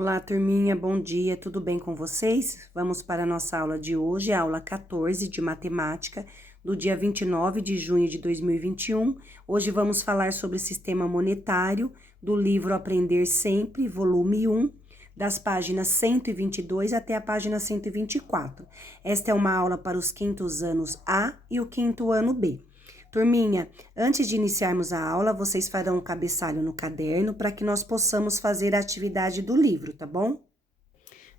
Olá, turminha, bom dia, tudo bem com vocês? Vamos para a nossa aula de hoje, a aula 14 de matemática, do dia 29 de junho de 2021. Hoje vamos falar sobre sistema monetário, do livro Aprender Sempre, volume 1, das páginas 122 até a página 124. Esta é uma aula para os quintos anos A e o quinto ano B. Turminha, antes de iniciarmos a aula, vocês farão um cabeçalho no caderno para que nós possamos fazer a atividade do livro, tá bom?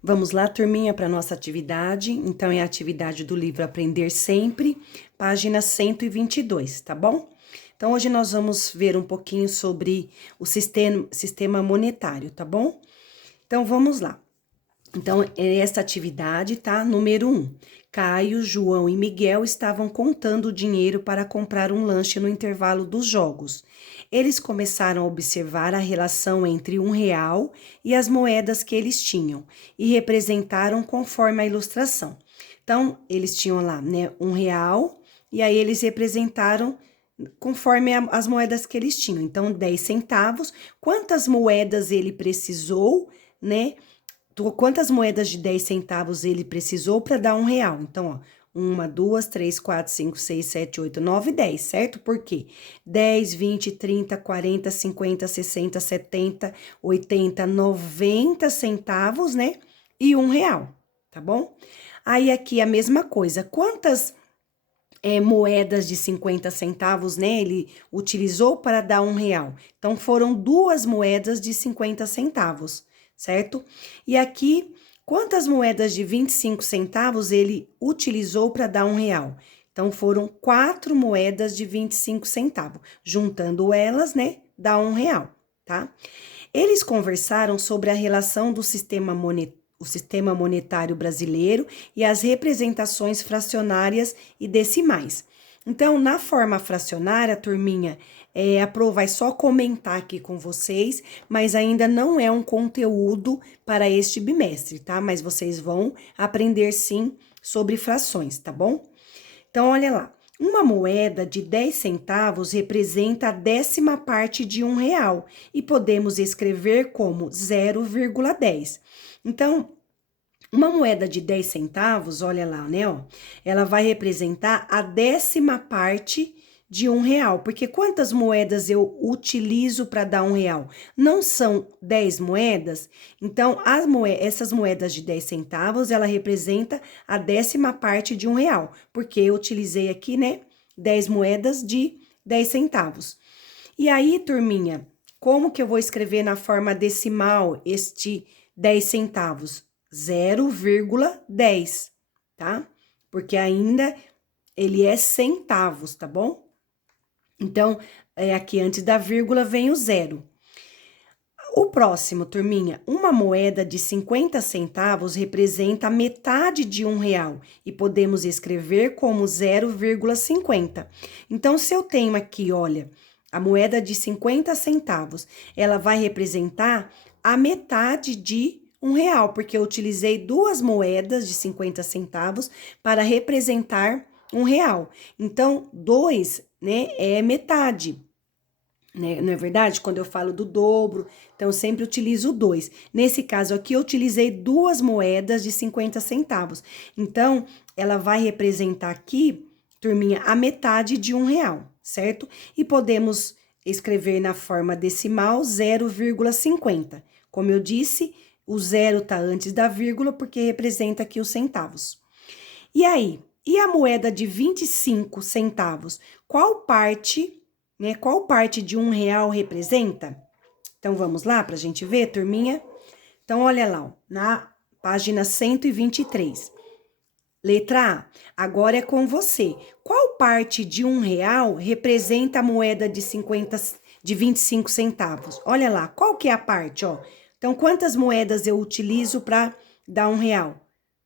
Vamos lá, turminha, para nossa atividade. Então, é a atividade do livro Aprender Sempre, página 122, tá bom? Então, hoje nós vamos ver um pouquinho sobre o sistema monetário, tá bom? Então, vamos lá. Então, esta atividade, tá? Número 1. Caio, João e Miguel estavam contando o dinheiro para comprar um lanche no intervalo dos jogos. Eles começaram a observar a relação entre R$ 1 e as moedas que eles tinham e representaram conforme a ilustração. Então, eles tinham lá, né, R$ 1 e aí eles representaram conforme as moedas que eles tinham. Então, 10 centavos. Quantas moedas ele precisou, né? Quantas moedas de 10 centavos ele precisou para dar R$ 1? Então, ó, 1, 2, 3, 4, 5, 6, 7, 8, 9, 10, certo? Por quê? 10, 20, 30, 40, 50, 60, 70, 80, 90 centavos, né? E R$ 1, tá bom? Aí, aqui a mesma coisa. Quantas moedas de 50 centavos, né? Ele utilizou para dar R$ 1. Então, foram 2 moedas de 50 centavos, certo? E aqui, quantas moedas de 25 centavos ele utilizou para dar R$ 1? Então, foram 4 moedas de 25 centavos. Juntando elas, né? Dá R$ 1, tá? Eles conversaram sobre a relação do sistema monetário brasileiro e as representações fracionárias e decimais. Então, na forma fracionária, turminha, a Pro vai só comentar aqui com vocês, mas ainda não é um conteúdo para este bimestre, tá? Mas vocês vão aprender sim sobre frações, tá bom? Então, olha lá. Uma moeda de 10 centavos representa a 10ª parte de R$ 1 e podemos escrever como 0,10. Então, uma moeda de 10 centavos, olha lá, né, ó, ela vai representar a 10ª parte de R$ 1, porque quantas moedas eu utilizo para dar R$ 1? Não são 10 moedas? Então, essas moedas de 10 centavos, ela representa a 10ª parte de R$ 1, porque eu utilizei aqui, né, 10 moedas de 10 centavos. E aí, turminha, como que eu vou escrever na forma decimal este 10 centavos? 0,10, tá? Porque ainda ele é centavos, tá bom? Então, aqui antes da vírgula vem o 0. O próximo, turminha, uma moeda de 50 centavos representa a metade de R$ 1 e podemos escrever como 0,50. Então, se eu tenho aqui, olha, a moeda de 50 centavos, ela vai representar a metade de R$ 1, porque eu utilizei 2 moedas de 50 centavos para representar R$ 1. Então, 2, né, é metade, né? Não é verdade? Quando eu falo do dobro, então eu sempre utilizo 2. Nesse caso aqui, eu utilizei 2 moedas de 50 centavos. Então, ela vai representar aqui, turminha, a metade de R$ 1, certo? E podemos escrever na forma decimal 0,50. Como eu disse, o 0 tá antes da vírgula, porque representa aqui os centavos. E aí, e a moeda de 25 centavos? Qual parte de R$ 1 representa? Então, vamos lá para a gente ver, turminha? Então, olha lá, ó, na página 123. Letra A, agora é com você. Qual parte de R$ 1 representa a moeda de 25 centavos? Olha lá, qual que é a parte, ó? Então, quantas moedas eu utilizo para dar R$ 1?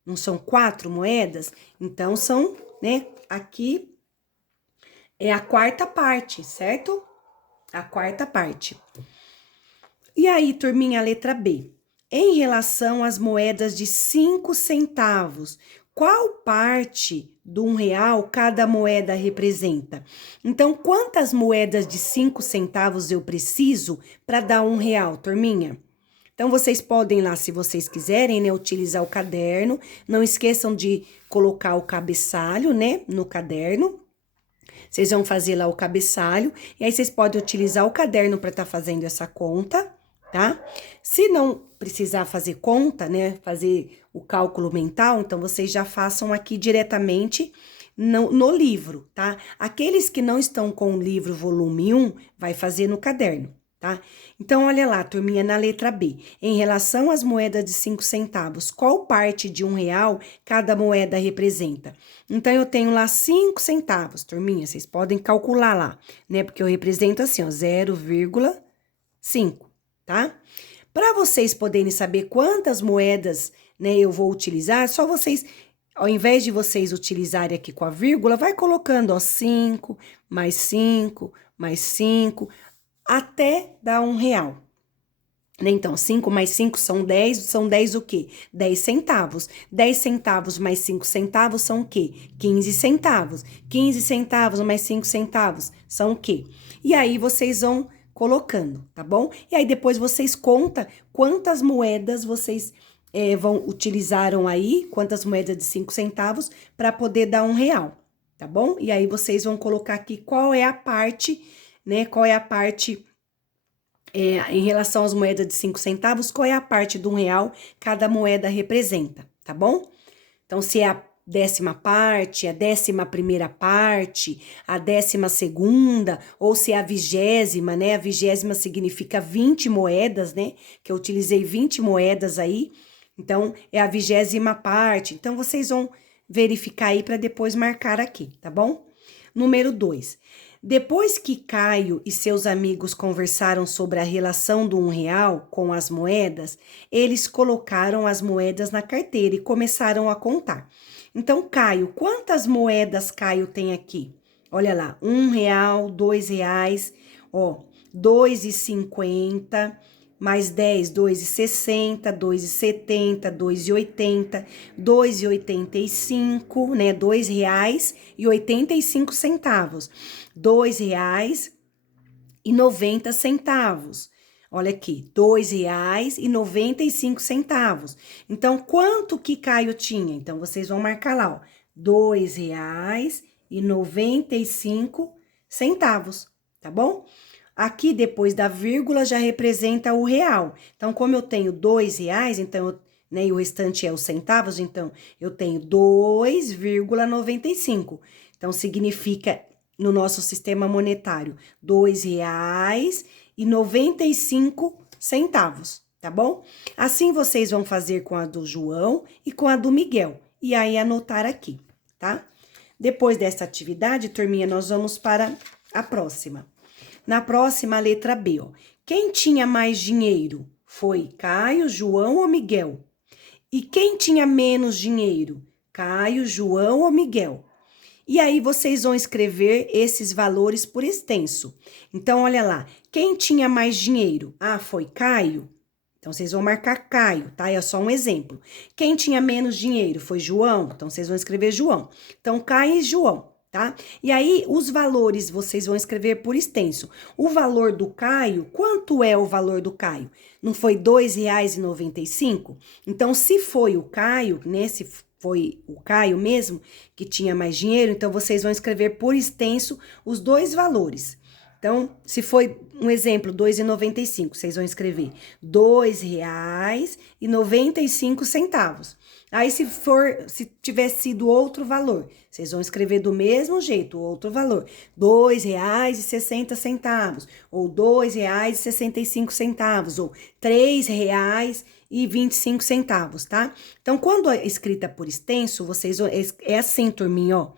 Não são 4 moedas? Então, são, né, aqui é a quarta parte, certo? A quarta parte. E aí, turminha, a letra B. Em relação às moedas de 5 centavos, qual parte do R$ 1 cada moeda representa? Então, quantas moedas de 5 centavos eu preciso para dar R$ 1, turminha? Então, vocês podem lá, se vocês quiserem, né, utilizar o caderno. Não esqueçam de colocar o cabeçalho, né, no caderno. Vocês vão fazer lá o cabeçalho, e aí vocês podem utilizar o caderno para estar fazendo essa conta, tá? Se não precisar fazer conta, né, fazer o cálculo mental, então vocês já façam aqui diretamente no livro, tá? Aqueles que não estão com o livro volume 1, vai fazer no caderno, tá? Então, olha lá, turminha, na letra B. Em relação às moedas de 5 centavos, qual parte de R$ 1 cada moeda representa? Então, eu tenho lá 5 centavos, turminha, vocês podem calcular lá, né? Porque eu represento assim, ó, 0,5, tá? Para vocês poderem saber quantas moedas, né, eu vou utilizar, só vocês, ao invés de vocês utilizarem aqui com a vírgula, vai colocando, ó, 5, mais 5, mais 5, até dar R$ 1. Né? Então, 5 mais 5 são 10 o quê? 10 centavos. 10 centavos mais 5 centavos são o quê? 15 centavos. 15 centavos mais 5 centavos são o quê? E aí, vocês vão colocando, tá bom? E aí, depois vocês contam quantas moedas vocês utilizaram aí, quantas moedas de 5 centavos, para poder dar R$ 1, tá bom? E aí, vocês vão colocar aqui qual é a parte, né? Qual é a parte... em relação às moedas de 5 centavos, qual é a parte do R$ 1 cada moeda representa, tá bom? Então, se é a 10ª parte, a 11ª parte, a 12ª, ou se é a 20ª, né? A 20ª significa 20 moedas, né? Que eu utilizei 20 moedas aí, então, é a 20ª parte. Então, vocês vão verificar aí para depois marcar aqui, tá bom? Número 2. Depois que Caio e seus amigos conversaram sobre a relação do R$ 1 com as moedas, eles colocaram as moedas na carteira e começaram a contar. Então, Caio, quantas moedas Caio tem aqui? Olha lá, R$ 1, R$ 2, ó, 2,50, mais 10, 2,60, 2,70, 2,80, 2,85, né? R$ 2,85. R$ 2,90. Olha aqui, R$ 2,95. Então, quanto que Caio tinha? Então, vocês vão marcar lá, ó, R$ 2,95, tá bom? Aqui, depois da vírgula, já representa o real. Então, como eu tenho R$ 2, então, né, e o restante é os centavos, então, eu tenho 2,95. Então, significa, no nosso sistema monetário, R$ 2,95, tá bom? Assim, vocês vão fazer com a do João e com a do Miguel. E aí, anotar aqui, tá? Depois dessa atividade, turminha, nós vamos para a próxima. Na próxima, a letra B, ó. Quem tinha mais dinheiro? Foi Caio, João ou Miguel? E quem tinha menos dinheiro? Caio, João ou Miguel? E aí, vocês vão escrever esses valores por extenso. Então, olha lá. Quem tinha mais dinheiro? Ah, foi Caio? Então, vocês vão marcar Caio, tá? É só um exemplo. Quem tinha menos dinheiro? Foi João? Então, vocês vão escrever João. Então, Caio e João. Tá? E aí, os valores vocês vão escrever por extenso. O valor do Caio, quanto é o valor do Caio? Não foi R$ 2,95? Então, se foi o Caio, né? Se foi o Caio mesmo que tinha mais dinheiro, então vocês vão escrever por extenso os dois valores. Então, se foi um exemplo, R$ 2,95, vocês vão escrever R$ 2,95. Aí, se tiver sido outro valor, vocês vão escrever do mesmo jeito, outro valor, R$ 2,60, ou R$ 2,65, ou R$ 3,25, tá? Então, quando é escrita por extenso, vocês vão, é assim, turminha, ó.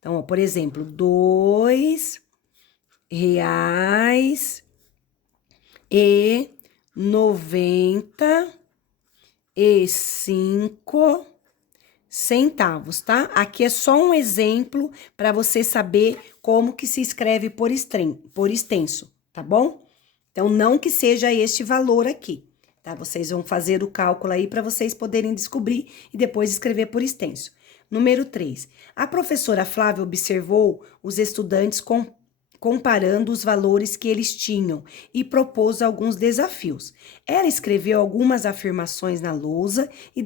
Então, ó, por exemplo, R$ 2,95, tá? Aqui é só um exemplo para você saber como que se escreve por extenso, tá bom? Então, não que seja este valor aqui, tá? Vocês vão fazer o cálculo aí para vocês poderem descobrir e depois escrever por extenso. Número 3. A professora Flávia observou os estudantes comparando os valores que eles tinham e propôs alguns desafios. Ela escreveu algumas afirmações na lousa e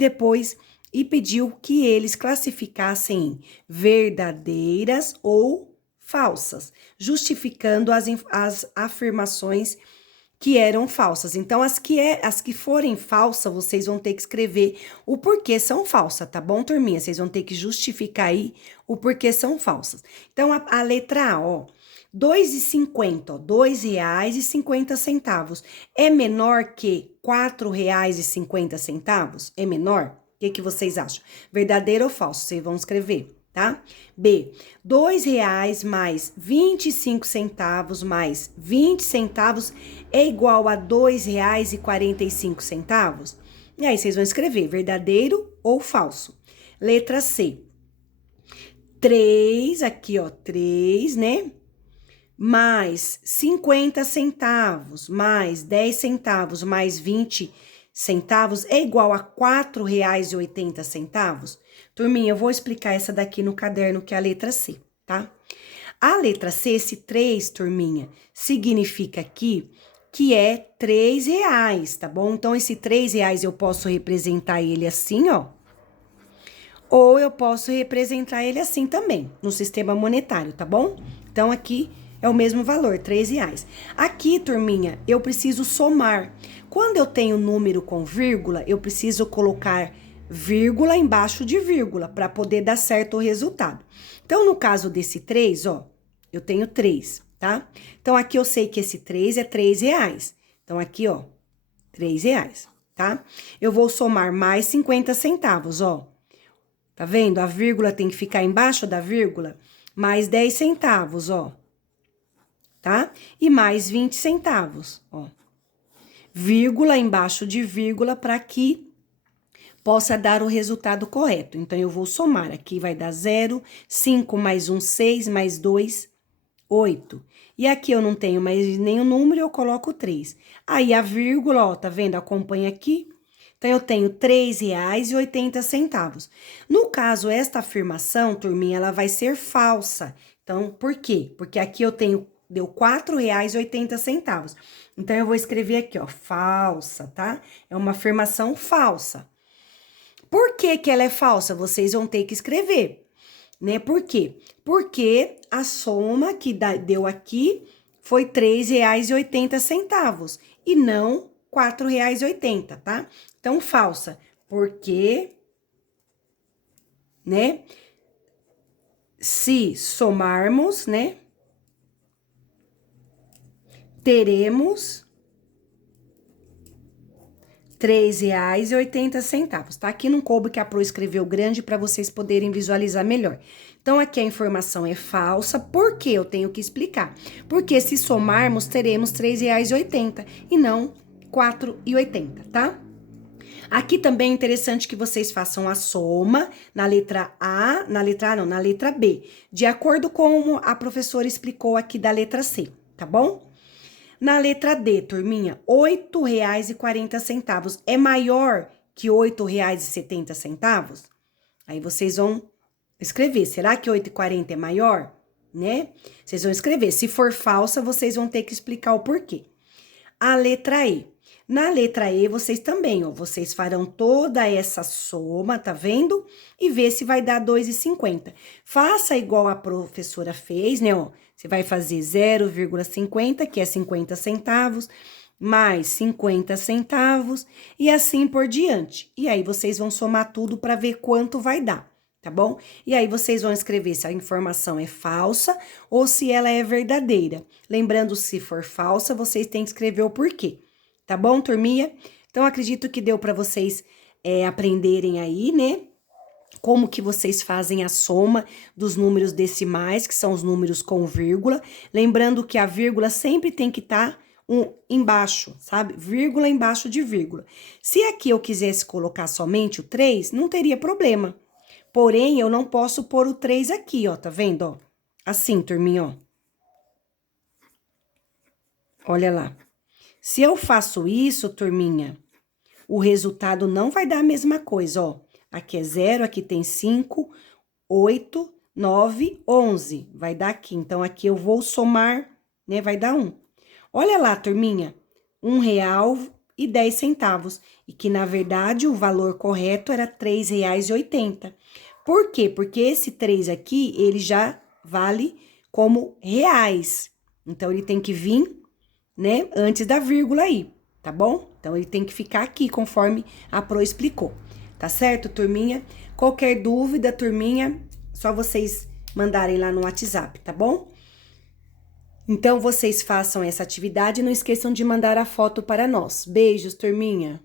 pediu que eles classificassem em verdadeiras ou falsas, justificando as afirmações que eram falsas. Então, as que forem falsas, vocês vão ter que escrever o porquê são falsas, tá bom, turminha? Vocês vão ter que justificar aí o porquê são falsas. Então, a letra A, ó, 2,50, ó, R$ 2,50. É menor que R$ 4,50? É menor? O que vocês acham? Verdadeiro ou falso? Vocês vão escrever, tá? B, R$ 2 mais 25 centavos mais 20 centavos é igual a R$ 2,45? E aí, vocês vão escrever verdadeiro ou falso. Letra C, 3, aqui ó, 3, né? Mais 50 centavos, mais 10 centavos, mais 20 centavos é igual a R$ 4,80? Turminha, eu vou explicar essa daqui no caderno, que é a letra C, tá? A letra C, esse 3, turminha, significa aqui que é R$ 3, tá bom? Então, esse R$ 3 eu posso representar ele assim, ó. Ou eu posso representar ele assim também, no sistema monetário, tá bom? Então, aqui é o mesmo valor, R$ 3. Aqui, turminha, eu preciso somar. Quando eu tenho número com vírgula, eu preciso colocar vírgula embaixo de vírgula para poder dar certo o resultado. Então, no caso desse 3, ó, eu tenho 3, tá? Então, aqui eu sei que esse 3 é R$ 3. Então, aqui, ó, R$ 3, tá? Eu vou somar mais 50 centavos, ó. Tá vendo? A vírgula tem que ficar embaixo da vírgula. Mais 10 centavos, ó. Tá? E mais 20 centavos, ó. Vírgula embaixo de vírgula para que possa dar o resultado correto. Então, eu vou somar. Aqui vai dar 0, 5 mais 1, 6, mais 2, 8. E aqui eu não tenho mais nenhum número, eu coloco 3. Aí, a vírgula, ó, tá vendo? Acompanha aqui. Então, eu tenho R$ 3,80. No caso, esta afirmação, turminha, ela vai ser falsa. Então, por quê? Porque aqui eu tenho, deu R$ 4,80. Então, eu vou escrever aqui, ó, falsa, tá? É uma afirmação falsa. Por que que ela é falsa? Vocês vão ter que escrever, né? Por quê? Porque a soma que deu aqui foi R$ 3,80 e não R$ 4,80, tá? Então, falsa, porque, né, se somarmos, né, teremos R$ 3,80, tá? Aqui não coube que a Pro escreveu grande para vocês poderem visualizar melhor. Então, aqui a informação é falsa, por que eu tenho que explicar? Porque se somarmos, teremos R$ 3,80 e não R$ 4,80, tá? Aqui também é interessante que vocês façam a soma na letra A, na letra B, de acordo com a professora explicou aqui da letra C, tá bom? Na letra D, turminha, R$ 8,40 é maior que R$ 8,70? Aí vocês vão escrever, será que 8,40 é maior? Né? Vocês vão escrever, se for falsa, vocês vão ter que explicar o porquê. A letra E. Na letra E, vocês também, ó, vocês farão toda essa soma, tá vendo? E ver se vai dar 2,50. Faça igual a professora fez, né, ó. Você vai fazer 0,50, que é 50 centavos, mais 50 centavos, e assim por diante. E aí, vocês vão somar tudo para ver quanto vai dar, tá bom? E aí, vocês vão escrever se a informação é falsa ou se ela é verdadeira. Lembrando, se for falsa, vocês têm que escrever o porquê. Tá bom, turminha? Então, acredito que deu para vocês aprenderem aí, né? Como que vocês fazem a soma dos números decimais, que são os números com vírgula. Lembrando que a vírgula sempre tem que estar embaixo, sabe? Vírgula embaixo de vírgula. Se aqui eu quisesse colocar somente o 3, não teria problema. Porém, eu não posso pôr o 3 aqui, ó, tá vendo, ó? Assim, turminha, ó. Olha lá. Se eu faço isso, turminha, o resultado não vai dar a mesma coisa, ó. Aqui é 0, aqui tem 5, 8, 9, 11. Vai dar aqui. Então, aqui eu vou somar, né? Vai dar 1. Olha lá, turminha. R$1,10. E que, na verdade, o valor correto era R$3,80. Por quê? Porque esse 3 aqui, ele já vale como reais. Então, ele tem que vir, né? Antes da vírgula aí, tá bom? Então, ele tem que ficar aqui, conforme a Pro explicou. Tá certo, turminha? Qualquer dúvida, turminha, só vocês mandarem lá no WhatsApp, tá bom? Então, vocês façam essa atividade e não esqueçam de mandar a foto para nós. Beijos, turminha!